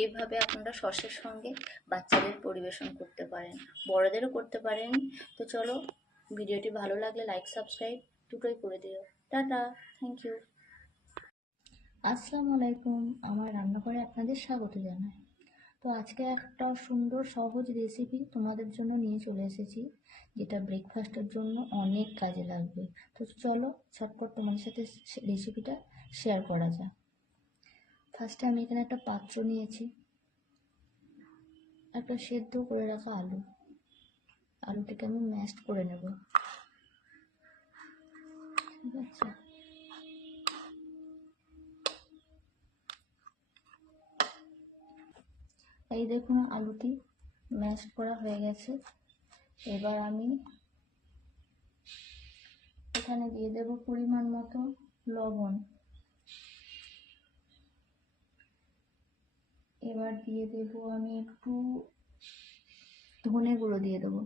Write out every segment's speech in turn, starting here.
এইভাবে আপনারা সসের সঙ্গে বাচ্চাদের পরিবেশন করতে পারেন, বড়দেরও করতে পারেন। তো চলো, ভিডিওটি ভালো লাগলে লাইক সাবস্ক্রাইব দুটোই করে দিও। টাটা থ্যাংক ইউ আসসালামু আলাইকুম, আমার রান্নাঘরে আপনাদের স্বাগত জানাই। তো আজকে একটা সুন্দর সহজ রেসিপি তোমাদের জন্য নিয়ে চলে এসেছি, যেটা ব্রেকফাস্টের জন্য অনেক কাজে লাগবে। তো চলো ছটপট তোমাদের সাথে রেসিপিটা শেয়ার করা যাক। ফার্স্টে আমি এখানে একটা পাত্র নিয়েছি। একটা সেদ্ধ করে রাখা আলু। আলুটাকে আমি ম্যাশড করে নেব। ঠিক আছে? এই দেখুন আলুটি ম্যাশ করা হয়ে গেছে। এবার আমি এখানে দিয়ে দেব পরিমাণ মতো লবণ। এবার দিয়ে দেব আমি একটু ধনে গুঁড়ো দিয়ে দেবো।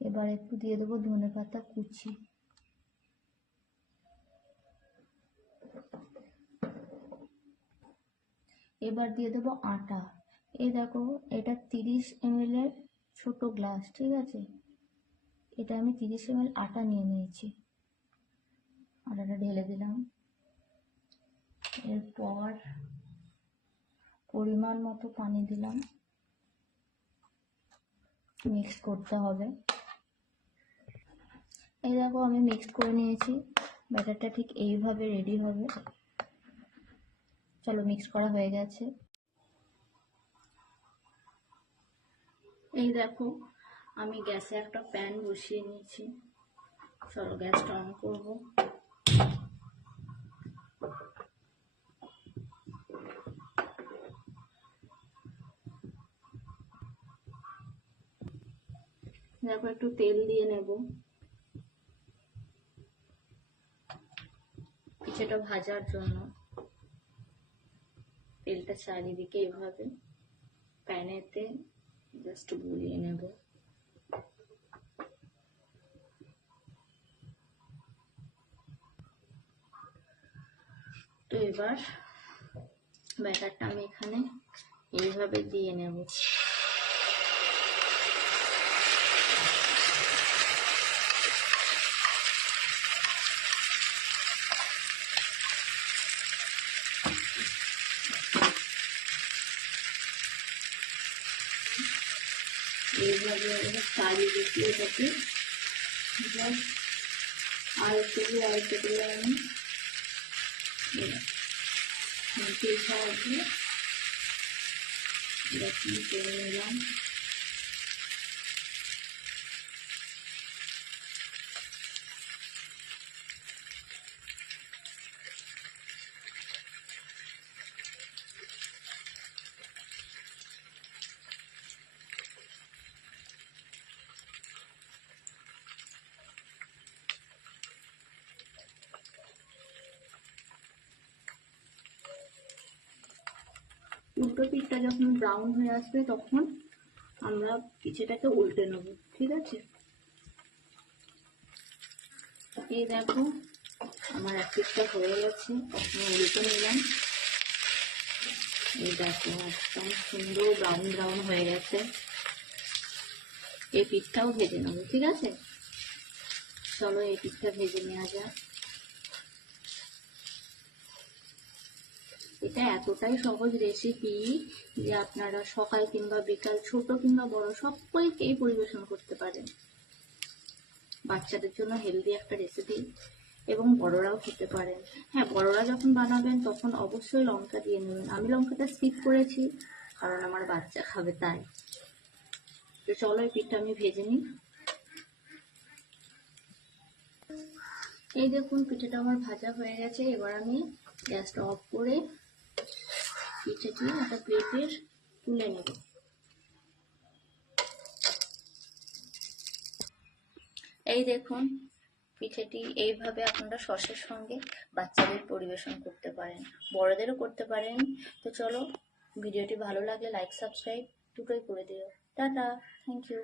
এবার একটু দিয়ে দেবো ধনে পাতা কুচি। এবার দিয়ে দেবো আটা। এই দেখো, এটা তিরিশ এমএল এর ছোট গ্লাস ঠিক আছে? এটা আমি তিরিশ এমএল আটা নিয়ে নিয়েছি। আটাটা ঢেলে দিলাম। এরপর পরিমাণ মতো পানি দিলাম। মিক্স করতে হবে। এই দেখো আমি মিক্স করে নিয়েছি। ব্যাটারটা ঠিক এইভাবে রেডি হবে। চলো মিক্স করা হয়ে গেছে। এই দেখো আমি গ্যাসে একটা প্যান বসিয়ে নিয়েছি। চলো গ্যাসটা অন করব। দেখো একটু তেল দিয়ে নেব। পিঠেটা ভাজার জন্য। তেলটা চারিদিকে এভাবে প্যানেতে জাস্ট বুলিয়ে নেব। তো এবার ব্যাটারটা আমি এখানে এইভাবে দিয়ে নেব। এইভাবে চারিদিকে এটাকে আরেকটু আরেকটু করে আমি মুখের সাহায্যে এরকম করে নিলাম উল্টো পিঠটা যখন ব্রাউন হয়ে আসবে তখন আমরা পিঠেটাকে উল্টে নেব, ঠিক আছে? এই দেখো, আমার এক পিঠটা হয়ে গেছে, তখন উল্টে নিলাম। এই দেখো, একদম সুন্দর ব্রাউন ব্রাউন হয়ে গেছে। এই পিঠটাও ভেজে নেব, ঠিক আছে? চলো, এই পিঠটা ভেজে নেওয়া যাক। এটা এতটাই সহজ রেসিপি যে আপনারা সকাল কিংবা বিকাল ছোট কিংবা বড় সকলকেই পরিবেশন করতে পারেন। বাচ্চাদের জন্য হেলদি একটা রেসিপি এবং বড়রাও খেতে পারেন। হ্যাঁ বড়রা যখন বানাবেন তখন অবশ্যই লঙ্কা দিয়ে নেবেন। আমি লঙ্কাটা স্কিপ করেছি, কারণ আমার বাচ্চা খাবে তাই। তো চলো এই পিঠটা আমি ভেজে নিই। এই দেখুন, পিঠাটা আমার ভাজা হয়ে গেছে। এবার আমি গ্যাসটা অফ করে পিঠেটি একটা প্লেটের তুলে নেব এই দেখুন, পিঠেটি এইভাবে আপনারা সসের সঙ্গে বাচ্চাদের পরিবেশন করতে পারেন, বড়দেরও করতে পারেন। তো চলো, ভিডিওটি ভালো লাগলে লাইক সাবস্ক্রাইব দুটোই করে দিও। Tata thank you